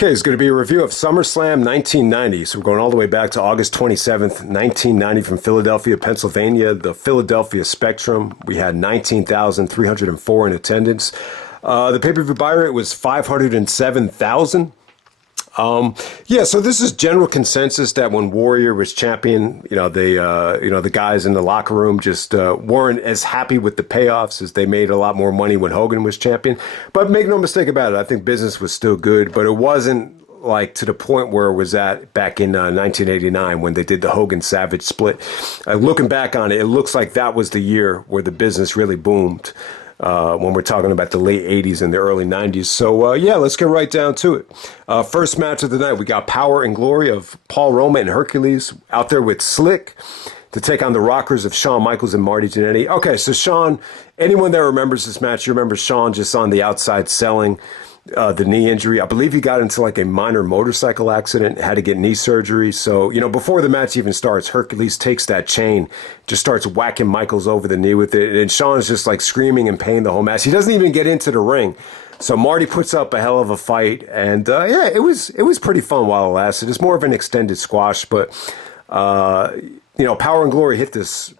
Okay, it's going to be a review of SummerSlam 1990. So we're going all the way back to August 27th, 1990 from Philadelphia, Pennsylvania, the Philadelphia Spectrum. We had 19,304 in attendance. The pay-per-view buy rate was 507,000. Yeah, so this is general consensus that when Warrior was champion, the guys in the locker room just weren't as happy with the payoffs as they made a lot more money when Hogan was champion. But make no mistake about it, I think business was still good, but it wasn't like to the point where it was at back in 1989 when they did the Hogan Savage split. Looking back on it, it looks like that was the year where the business really boomed. When we're talking about the late 80s and the early 90s. So, yeah, let's get right down to it. First match of the night, we got Power and Glory of Paul Roma and Hercules out there with Slick to take on the Rockers of Shawn Michaels and Marty Jannetty. Okay, so Shawn, anyone that remembers this match, you remember Shawn just on the outside selling the knee injury. I believe he got into like a minor motorcycle accident, had to get knee surgery. So, before the match even starts, Hercules takes that chain, just starts whacking Michaels over the knee with it. And Shawn's just like screaming in pain the whole match. He doesn't even get into the ring. So Marty puts up a hell of a fight. And yeah, it was pretty fun while it lasted. It's more of an extended squash. But, Power and Glory hit this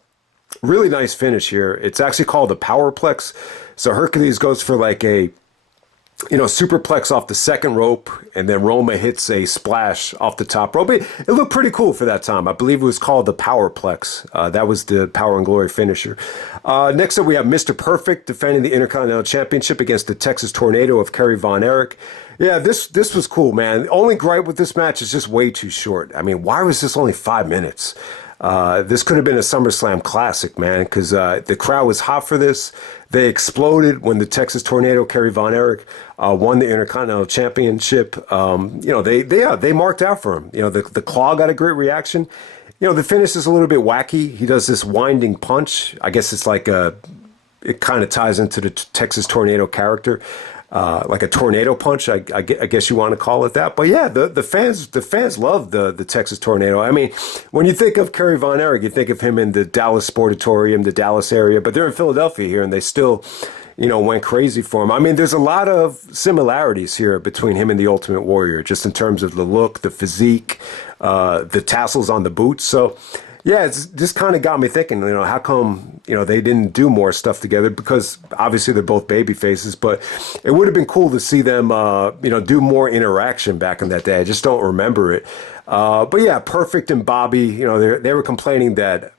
really nice finish here. It's actually called the Powerplex. So Hercules goes for like a superplex off the second rope, and then Roma hits a splash off the top rope. It looked pretty cool for that time. I believe it was called the Powerplex. That was the Power and Glory finisher. Next up, we have Mr. Perfect defending the Intercontinental Championship against the Texas Tornado of Kerry Von Erich. Yeah, this was cool, man. The only gripe with this match is just way too short. I mean, why was this only 5 minutes? This could have been a SummerSlam classic, man, because the crowd was hot for this. They exploded when the Texas Tornado, Kerry Von Erich, won the Intercontinental Championship. They marked out for him. The Claw got a great reaction. The finish is a little bit wacky. He does this winding punch. I guess it's like it kind of ties into the Texas Tornado character. Like a tornado punch, I guess you want to call it that. But yeah, the fans love the Texas Tornado. I mean, when you think of Kerry Von Erich, you think of him in the Dallas Sportatorium, the Dallas area, but they're in Philadelphia here, and they still, went crazy for him. I mean, there's a lot of similarities here between him and the Ultimate Warrior, just in terms of the look, the physique, the tassels on the boots. So yeah, it's just kind of got me thinking, how come, they didn't do more stuff together? Because obviously they're both baby faces, but it would have been cool to see them, do more interaction back in that day. I just don't remember it. But yeah, Perfect and Bobby, they were complaining that,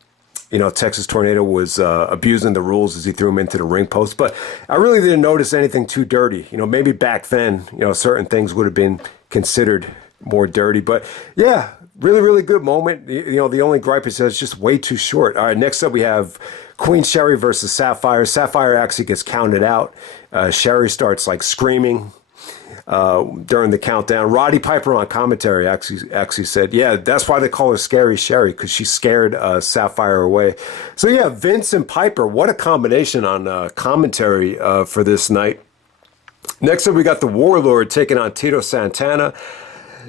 Texas Tornado was abusing the rules as he threw him into the ring post. But I really didn't notice anything too dirty. Maybe back then, certain things would have been considered more dirty. But yeah, really, really good moment. The only gripe is that it's just way too short. All right, next up we have Queen Sherri versus Sapphire. Sapphire actually gets counted out. Sherri starts like screaming during the countdown. Roddy Piper on commentary actually said, yeah, that's why they call her Scary Sherri, because she scared Sapphire away. So yeah, Vince and Piper, what a combination on commentary for this night. Next up we got the Warlord taking on Tito Santana.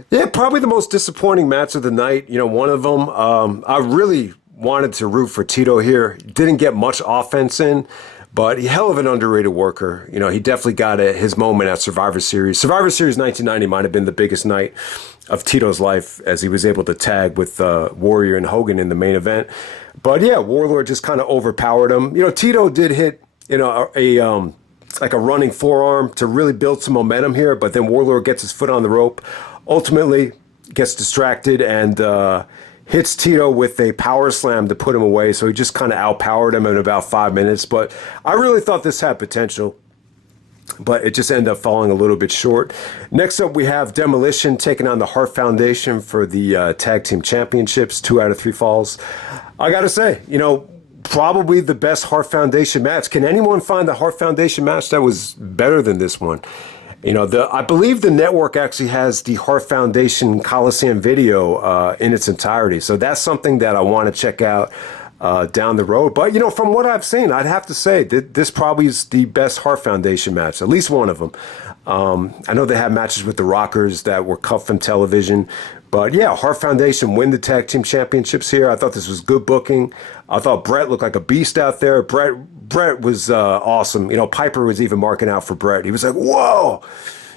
Yeah, probably the most disappointing match of the night. One of them, I really wanted to root for Tito here. Didn't get much offense in, but he hell of an underrated worker. He definitely got his moment at Survivor Series. Survivor Series 1990 might have been the biggest night of Tito's life, as he was able to tag with Warrior and Hogan in the main event. But yeah, Warlord just kind of overpowered him. Tito did hit, like a running forearm to really build some momentum here, but then Warlord gets his foot on the rope. Ultimately, gets distracted and hits Tito with a power slam to put him away. So he just kind of outpowered him in about 5 minutes. But I really thought this had potential, but it just ended up falling a little bit short. Next up, we have Demolition taking on the Hart Foundation for the Tag Team Championships, 2 out of 3 falls. I got to say, probably the best Hart Foundation match. Can anyone find the Hart Foundation match that was better than this one? I believe the network actually has the Hart Foundation Coliseum video in its entirety. So that's something that I want to check out down the road. But, from what I've seen, I'd have to say that this probably is the best Hart Foundation match, at least one of them. I know they had matches with the Rockers that were cut from television. But yeah, Hart Foundation win the tag team championships here. I thought this was good booking. I thought Brett looked like a beast out there. Brett was awesome. Piper was even marking out for Brett. He was like, whoa,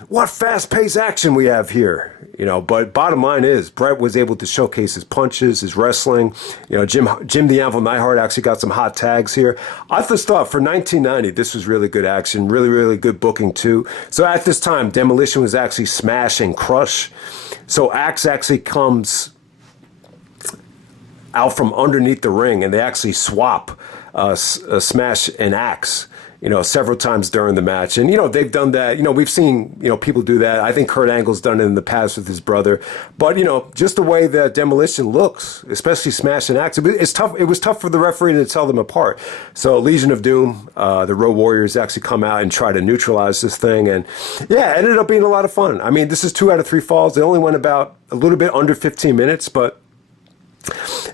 what fast-paced action we have here, But bottom line is, Bret was able to showcase his punches, his wrestling. Jim the Anvil Neidhart actually got some hot tags here. I just thought for 1990, this was really good action, really, really good booking too. So at this time, Demolition was actually Smash and Crush. So Axe actually comes out from underneath the ring, and they actually swap Smash and Axe, several times during the match. And, they've done that. We've seen, people do that. I think Kurt Angle's done it in the past with his brother. But, just the way that Demolition looks, especially Smash and Axe, it's tough. It was tough for the referee to tell them apart. So Legion of Doom, the Road Warriors actually come out and try to neutralize this thing. And, yeah, it ended up being a lot of fun. I mean, this is 2 out of 3 falls. They only went about a little bit under 15 minutes, but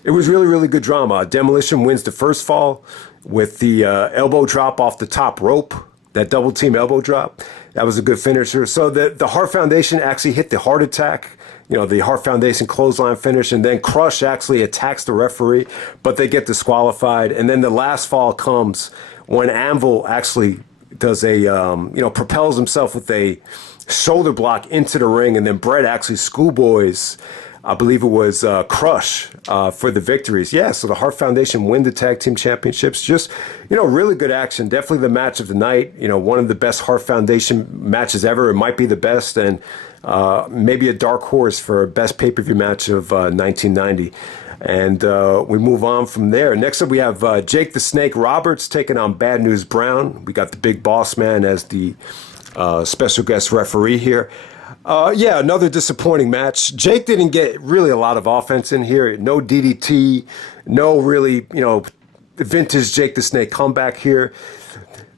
it was really, really good drama. Demolition wins the first fall with the elbow drop off the top rope, that double team elbow drop. That was a good finisher. So the Hart Foundation actually hit the Heart Attack, the Hart Foundation clothesline finish, and then Crush actually attacks the referee, but they get disqualified. And then the last fall comes when Anvil actually does propels himself with a shoulder block into the ring, and then Bret actually schoolboys, I believe it was Crush for the victories. Yeah, so the Hart Foundation win the tag team championships. Just, really good action. Definitely the match of the night. One of the best Hart Foundation matches ever. It might be the best, and maybe a dark horse for best pay-per-view match of 1990. And we move on from there. Next up, we have Jake the Snake Roberts taking on Bad News Brown. We got the Big Boss Man as the special guest referee here. Another disappointing match. Jake didn't get really a lot of offense in here. No DDT, no really, vintage Jake the Snake comeback here.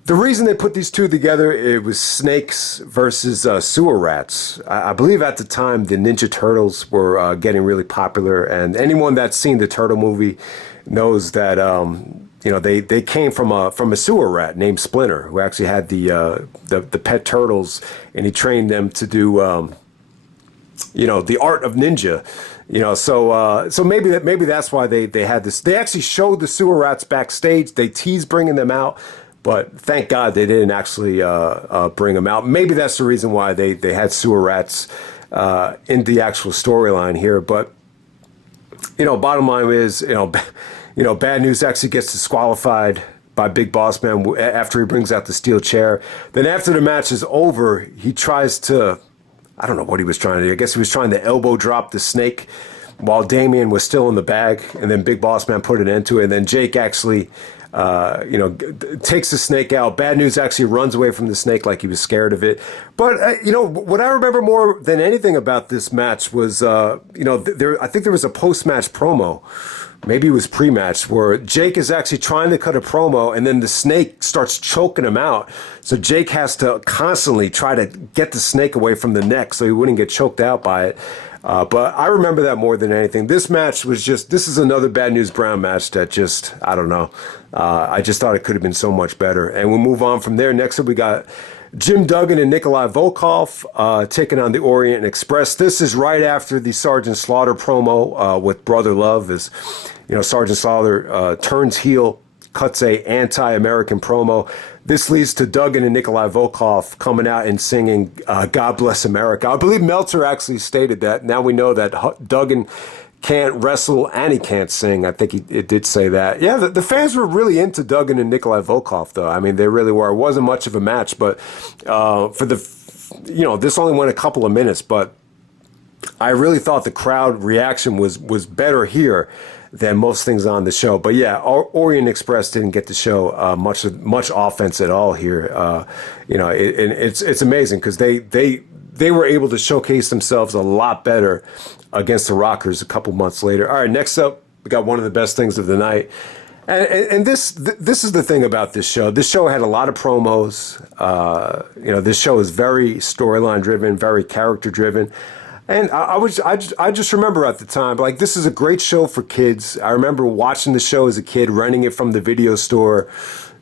The reason they put these two together, it was snakes versus sewer rats. I believe at the time the Ninja Turtles were getting really popular, and anyone that's seen the Turtle movie knows that they came from a sewer rat named Splinter, who actually had the pet turtles, and he trained them to do the art of ninja. So maybe that's why they had this. They actually showed the sewer rats backstage. They teased bringing them out, but thank God they didn't actually bring them out. Maybe that's the reason why they had sewer rats in the actual storyline here. But bottom line is Bad News actually gets disqualified by Big Boss Man after he brings out the steel chair. Then after the match is over, he tries to, I don't know what he was trying to do. I guess he was trying to elbow drop the Snake while Damien was still in the bag, and then Big Boss Man put an end to it. And then Jake actually, takes the Snake out. Bad News actually runs away from the Snake like he was scared of it. But, what I remember more than anything about this match was, I think there was a post-match promo. Maybe it was pre-match, where Jake is actually trying to cut a promo, and then the Snake starts choking him out. So Jake has to constantly try to get the Snake away from the neck so he wouldn't get choked out by it. But I remember that more than anything. This match was this is another Bad News Brown match that just, I don't know. I just thought it could have been so much better. And we'll move on from there. Next up, we got Jim Duggan and Nikolai Volkoff taking on the Orient Express. This is right after the Sergeant Slaughter promo with Brother Love. As Sergeant Slaughter turns heel, cuts a anti-American promo. This leads to Duggan and Nikolai Volkoff coming out and singing God Bless America. I believe Meltzer actually stated that. Now we know that Duggan can't wrestle and he can't sing. I think it did say that. Yeah, the fans were really into Duggan and Nikolai Volkoff, though. I mean, they really were. It wasn't much of a match, but this only went a couple of minutes, but I really thought the crowd reaction was better here than most things on the show. But yeah, Orient Express didn't get to show much offense at all here. It's amazing because they were able to showcase themselves a lot better against the Rockers a couple months later. All right, next up, we got one of the best things of the night. And this is the thing about this show. This show had a lot of promos. This show is very storyline driven, very character driven. And I just remember at the time, like, this is a great show for kids. I remember watching the show as a kid, renting it from the video store,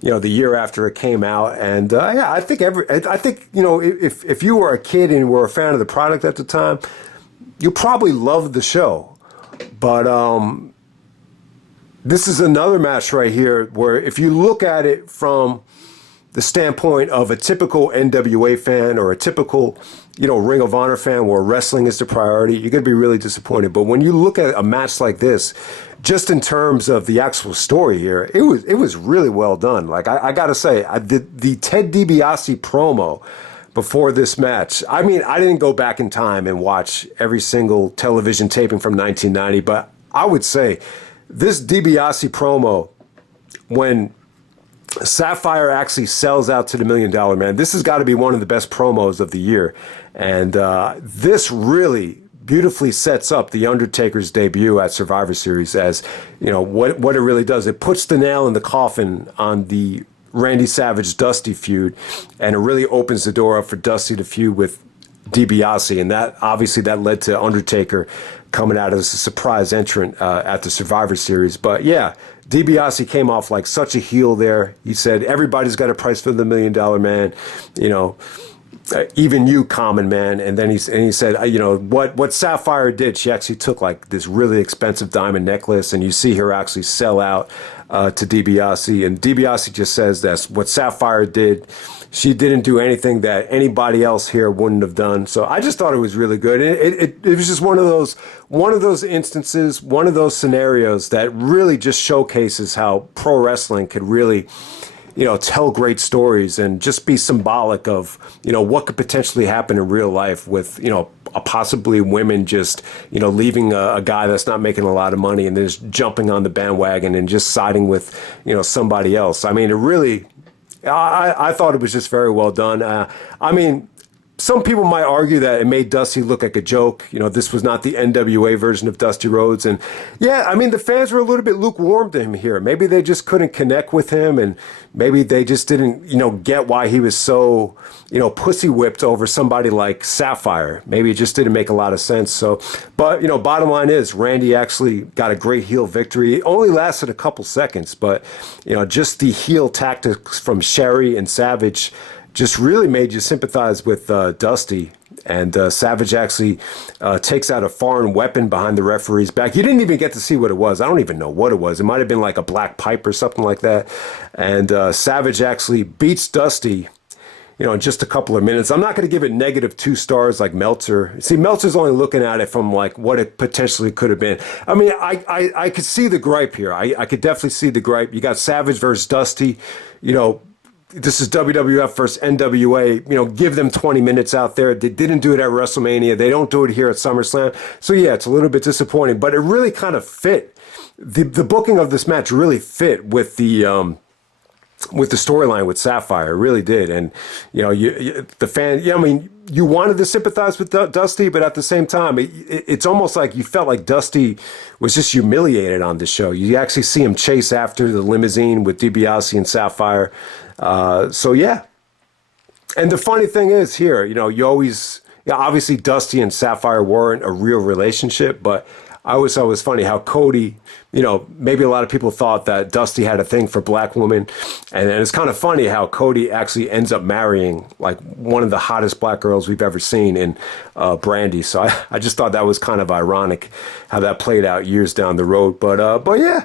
the year after it came out. And I think if you were a kid and were a fan of the product at the time, you probably loved the show. But this is another match right here where if you look at it from the standpoint of a typical NWA fan or a typical, Ring of Honor fan where wrestling is the priority, you're going to be really disappointed. But when you look at a match like this, just in terms of the actual story here, it was really well done. Like, I got to say, the Ted DiBiase promo before this match, I mean, I didn't go back in time and watch every single television taping from 1990, but I would say this DiBiase promo, when Sapphire actually sells out to the $1 Million Man, this has got to be one of the best promos of the year. And this really beautifully sets up The Undertaker's debut at Survivor Series as, what it really does. It puts the nail in the coffin on the Randy Savage-Dusty feud, and it really opens the door up for Dusty to feud with DiBiase. And that led to Undertaker coming out as a surprise entrant at the Survivor Series. But yeah, DiBiase came off like such a heel there. He said, everybody's got a price for the $1 Million Man, even you, common man. And then he said, what Sapphire did, she actually took like this really expensive diamond necklace, and you see her actually sell out to DiBiase. And DiBiase just says that's what Sapphire did. She didn't do anything that anybody else here wouldn't have done. So I just thought it was really good. It was just one of those instances, one of those scenarios that really just showcases how pro wrestling could really, tell great stories and just be symbolic of, what could potentially happen in real life with, possibly women just, leaving a guy that's not making a lot of money and then just jumping on the bandwagon and just siding with, somebody else. I mean, it really, I thought it was just very well done. I mean, some people might argue that it made Dusty look like a joke. This was not the NWA version of Dusty Rhodes. And yeah, I mean, the fans were a little bit lukewarm to him here. Maybe they just couldn't connect with him, and maybe they just didn't, get why he was so, pussy whipped over somebody like Sapphire. Maybe it just didn't make a lot of sense. So, but, bottom line is Randy actually got a great heel victory. It only lasted a couple seconds, but, just the heel tactics from Sherri and Savage just really made you sympathize with Dusty. And Savage actually takes out a foreign weapon behind the referee's back. You didn't even get to see what it was. I don't even know what it was. It might have been like a black pipe or something like that. And Savage actually beats Dusty, in just a couple of minutes. I'm not going to give it -2 stars like Meltzer. See, Meltzer's only looking at it from like what it potentially could have been. I mean, I could see the gripe here. I could definitely see the gripe. You got Savage versus Dusty, this is WWF versus NWA. Give them 20 minutes out there. They didn't do it at WrestleMania. They don't do it here at SummerSlam. So yeah, it's a little bit disappointing, but it really kind of fit. The booking of this match really fit with the storyline with Sapphire. It really did. And the fan. I mean, you wanted to sympathize with Dusty, but at the same time, it's almost like you felt like Dusty was just humiliated on this show. You actually see him chase after the limousine with DiBiase and Sapphire. So yeah. And the funny thing is here, you always, obviously Dusty and Sapphire weren't a real relationship, but I always thought it was funny how Cody, maybe a lot of people thought that Dusty had a thing for black women. And it's kind of funny how Cody actually ends up marrying like one of the hottest black girls we've ever seen in Brandy. So I just thought that was kind of ironic how that played out years down the road. But yeah,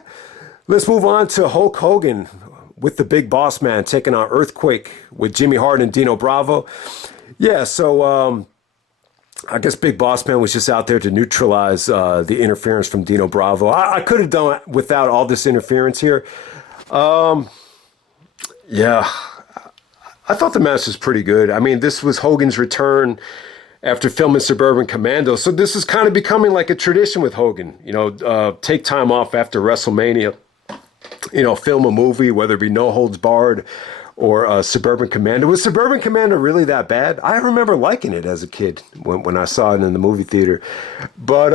let's move on to Hulk Hogan with the Big Boss Man taking on Earthquake with Jimmy Hart and Dino Bravo. Yeah, so I guess Big Boss Man was just out there to neutralize the interference from Dino Bravo. I could have done it without all this interference here. Yeah, I thought the match was pretty good. I mean, this was Hogan's return after filming Suburban Commando. So this is kind of becoming like a tradition with Hogan. Take time off after WrestleMania. Film a movie, whether it be No Holds Barred or Suburban Commando. Was Suburban Commando really that bad? I remember liking it as a kid when I saw it in the movie theater. But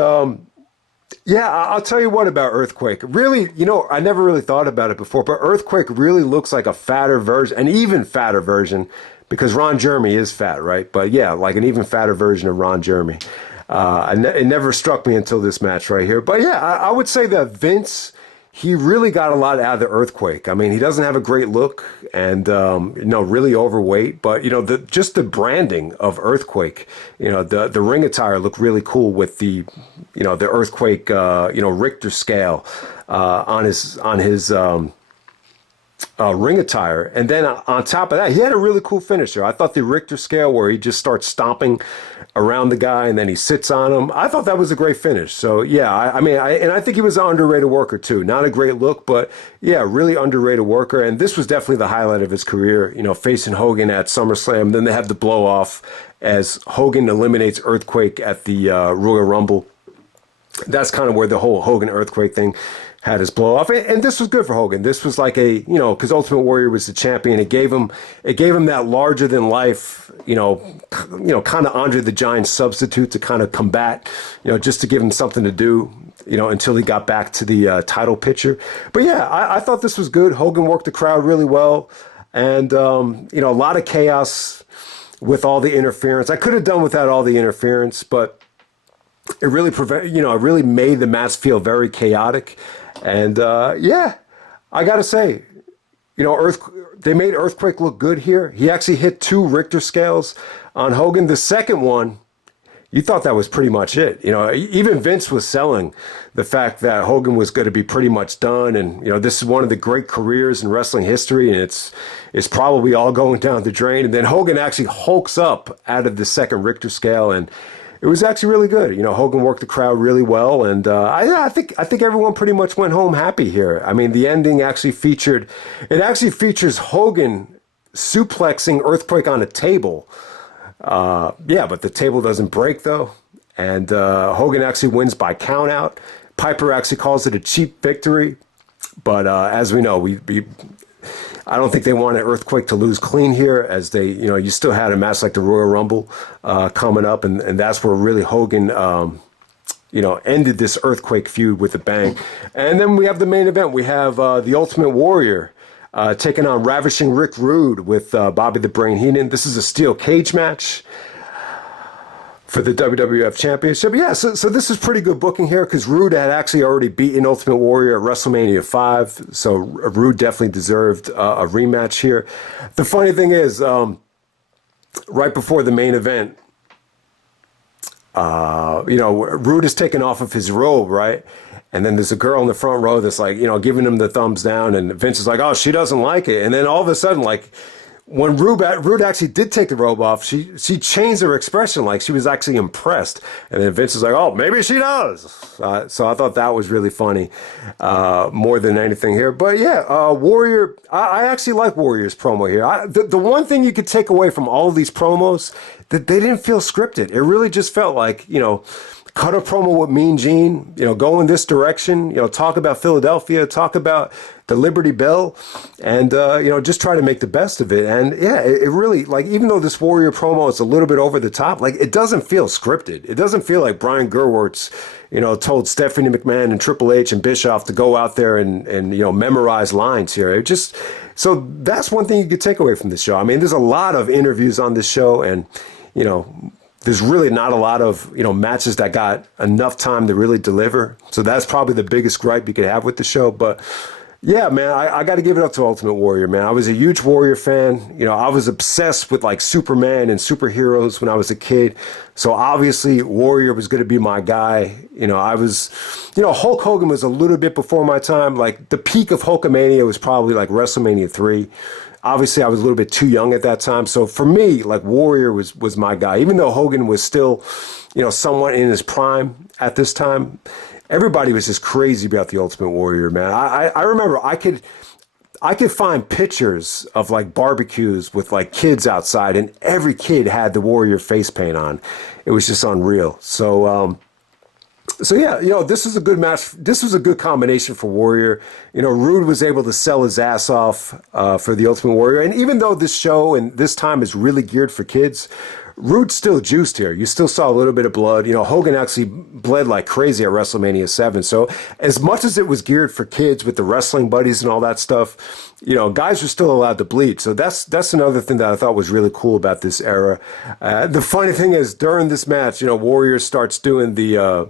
yeah, I'll tell you what about Earthquake. Really, I never really thought about it before, but Earthquake really looks like a fatter version, an even fatter version, because Ron Jeremy is fat, right? But yeah, like an even fatter version of Ron Jeremy. It never struck me until this match right here. But yeah, I would say that Vince, he really got a lot out of the Earthquake. I mean, he doesn't have a great look and, really overweight, but, just the branding of Earthquake, the ring attire looked really cool with the Earthquake, Richter scale, on his ring attire. And then on top of that, he had a really cool finisher. I thought the Richter scale where he just starts stomping around the guy and then he sits on him. I thought that was a great finish. So yeah, I think he was an underrated worker too. Not a great look, but yeah, really underrated worker. And this was definitely the highlight of his career, facing Hogan at SummerSlam. Then they have the blow off as Hogan eliminates Earthquake at the Royal Rumble. That's kind of where the whole Hogan Earthquake thing had his blow off, and this was good for Hogan. This was like because Ultimate Warrior was the champion. It gave him that larger than life, kind of Andre the Giant substitute to kind of combat, just to give him something to do, until he got back to the title picture. But yeah, I thought this was good. Hogan worked the crowd really well, and a lot of chaos with all the interference. I could have done without all the interference, but it really it really made the match feel very chaotic. And yeah, I gotta say, they made Earthquake look good here. He actually hit 2 Richter scales on Hogan. The second one, you thought that was pretty much it. Even Vince was selling the fact that Hogan was going to be pretty much done. And, this is one of the great careers in wrestling history. And it's probably all going down the drain. And then Hogan actually hulks up out of the second Richter scale. And it was actually really good. Hogan worked the crowd really well. And I think everyone pretty much went home happy here. I mean, the ending actually features Hogan suplexing Earthquake on a table. Yeah, but the table doesn't break, though. And Hogan actually wins by countout. Piper actually calls it a cheap victory. But as we know, I don't think they wanted Earthquake to lose clean here, as they, you still had a match like the Royal Rumble coming up. And that's where really Hogan, ended this Earthquake feud with a bang. And then we have the main event. We have the Ultimate Warrior taking on Ravishing Rick Rude with Bobby the Brain Heenan. This is a steel cage match for the WWF Championship. Yeah, so this is pretty good booking here because Rude had actually already beaten Ultimate Warrior at WrestleMania 5, so Rude definitely deserved a rematch here. The funny thing is, right before the main event, Rude is taken off of his robe, right? And then there's a girl in the front row that's like, giving him the thumbs down, and Vince is like, oh, she doesn't like it. And then all of a sudden, like, when Rude actually did take the robe off, she changed her expression, like she was actually impressed. And then Vince was like, oh, maybe she does. So I thought that was really funny, more than anything here. But yeah, Warrior, I actually like Warrior's promo here. The one thing you could take away from all of these promos, that they didn't feel scripted. It really just felt like, cut a promo with Mean Gene, go in this direction, talk about Philadelphia, talk about the Liberty Bell, and, just try to make the best of it. And yeah, it really, like, even though this Warrior promo is a little bit over the top, like, it doesn't feel scripted. It doesn't feel like Brian Gerwertz, told Stephanie McMahon and Triple H and Bischoff to go out there and memorize lines here. So that's one thing you could take away from this show. I mean, there's a lot of interviews on this show, and, there's really not a lot of, matches that got enough time to really deliver. So that's probably the biggest gripe you could have with the show. But yeah, man, I got to give it up to Ultimate Warrior, man. I was a huge Warrior fan. I was obsessed with like Superman and superheroes when I was a kid. So obviously Warrior was going to be my guy. Hulk Hogan was a little bit before my time. Like the peak of Hulkamania was probably like WrestleMania 3. Obviously, I was a little bit too young at that time. So for me, like Warrior was my guy. Even though Hogan was still, somewhat in his prime at this time, everybody was just crazy about the Ultimate Warrior, man. I remember I could find pictures of like barbecues with like kids outside, and every kid had the Warrior face paint on. It was just unreal. So yeah, this was a good match. This was a good combination for Warrior. Rude was able to sell his ass off for the Ultimate Warrior. And even though this show and this time is really geared for kids, Rude still juiced here. You still saw a little bit of blood. Hogan actually bled like crazy at WrestleMania 7. So as much as it was geared for kids with the wrestling buddies and all that stuff, guys were still allowed to bleed. So that's another thing that I thought was really cool about this era. The funny thing is, during this match, Warrior starts doing the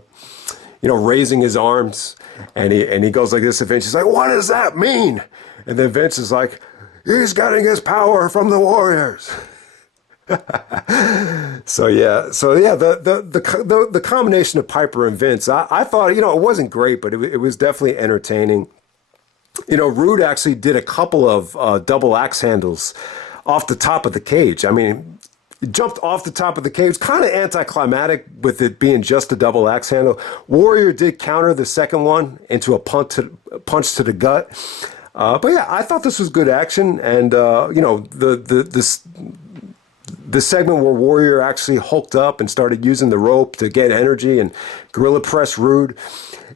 raising his arms, and he goes like this, and Vince is like, what does that mean? And then Vince is like, he's getting his power from the Warriors. So yeah, the combination of Piper and Vince, I thought, it wasn't great, but it was definitely entertaining. Rude actually did a couple of double axe handles off the top of the cage. I mean, he jumped off the top of the cage, kind of anticlimactic with it being just a double axe handle. Warrior did counter the second one into a punch to the gut. But yeah, I thought this was good action, and the segment where Warrior actually hulked up and started using the rope to get energy and gorilla press Rude.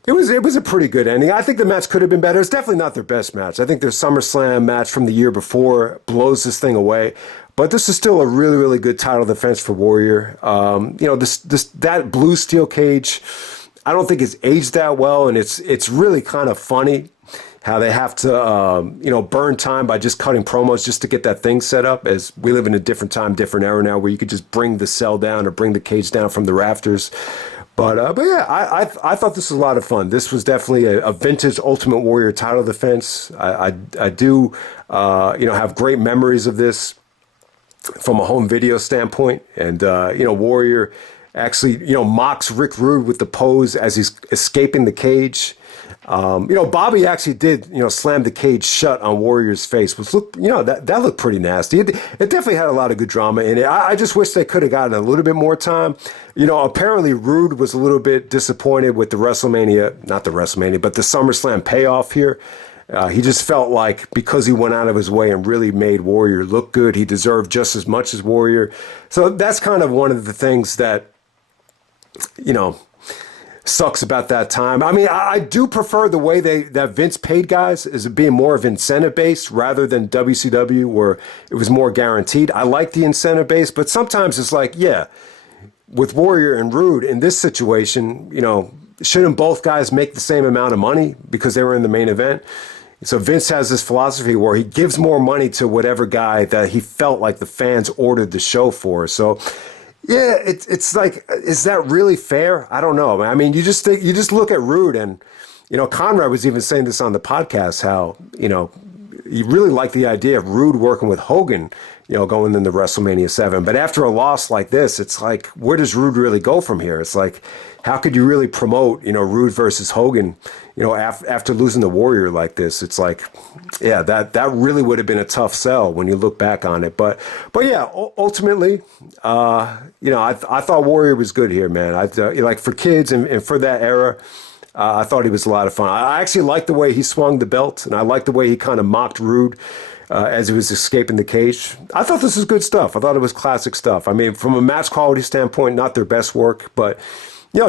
It was a pretty good ending. I think the match could have been better. It's definitely not their best match. I think their SummerSlam match from the year before blows this thing away. But this is still a really, really good title defense for Warrior. That blue steel cage, I don't think it's aged that well, and it's really kind of funny how they have to burn time by just cutting promos just to get that thing set up, as we live in a different time, different era now, where you could just bring the cell down or bring the cage down from the rafters. But yeah, I thought this was a lot of fun. This was definitely a vintage Ultimate Warrior title defense. I do have great memories of this from a home video standpoint. And Warrior actually mocks Rick Rude with the pose as he's escaping the cage. Bobby actually did, slam the cage shut on Warrior's face, which that looked pretty nasty. It definitely had a lot of good drama in it. I just wish they could have gotten a little bit more time. Apparently Rude was a little bit disappointed with the not the WrestleMania, but the SummerSlam payoff here. He just felt like because he went out of his way and really made Warrior look good, he deserved just as much as Warrior. So that's kind of one of the things that, sucks about that time. I mean, I do prefer the way that Vince paid guys as being more of incentive based rather than WCW where it was more guaranteed. I like the incentive base, but sometimes it's like, yeah, with Warrior and Rude in this situation, shouldn't both guys make the same amount of money because they were in the main event? So Vince has this philosophy where he gives more money to whatever guy that he felt like the fans ordered the show for. So yeah, it's like, is that really fair? I don't know. I mean, you just look at Rude, and Conrad was even saying this on the podcast, how he really liked the idea of Rude working with Hogan, going into WrestleMania 7. But after a loss like this, it's like, where does Rude really go from here? It's like, how could you really promote Rude versus Hogan after losing the Warrior like this? It's like, yeah, that really would have been a tough sell when you look back on it. But yeah, ultimately, I thought Warrior was good here, man. Like for kids and for that era, I thought he was a lot of fun. I actually liked the way he swung the belt, and I liked the way he kind of mocked Rude as he was escaping the cage. I thought this was good stuff. I thought it was classic stuff. I mean, from a match quality standpoint, not their best work, but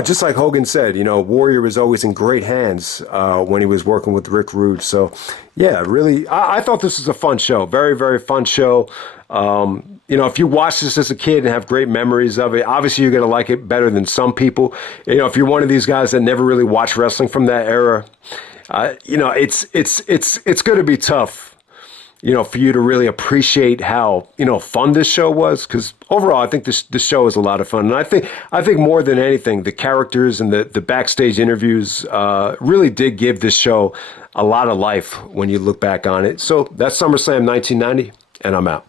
just like Hogan said, Warrior was always in great hands when he was working with Rick Rude. So, yeah, really, I thought this was a fun show. Very, very fun show. If you watch this as a kid and have great memories of it, obviously you're going to like it better than some people. If you're one of these guys that never really watched wrestling from that era, it's going to be tough. For you to really appreciate how, fun this show was. Because overall, I think this show is a lot of fun. And I think more than anything, the characters and the backstage interviews really did give this show a lot of life when you look back on it. So that's SummerSlam 1990, and I'm out.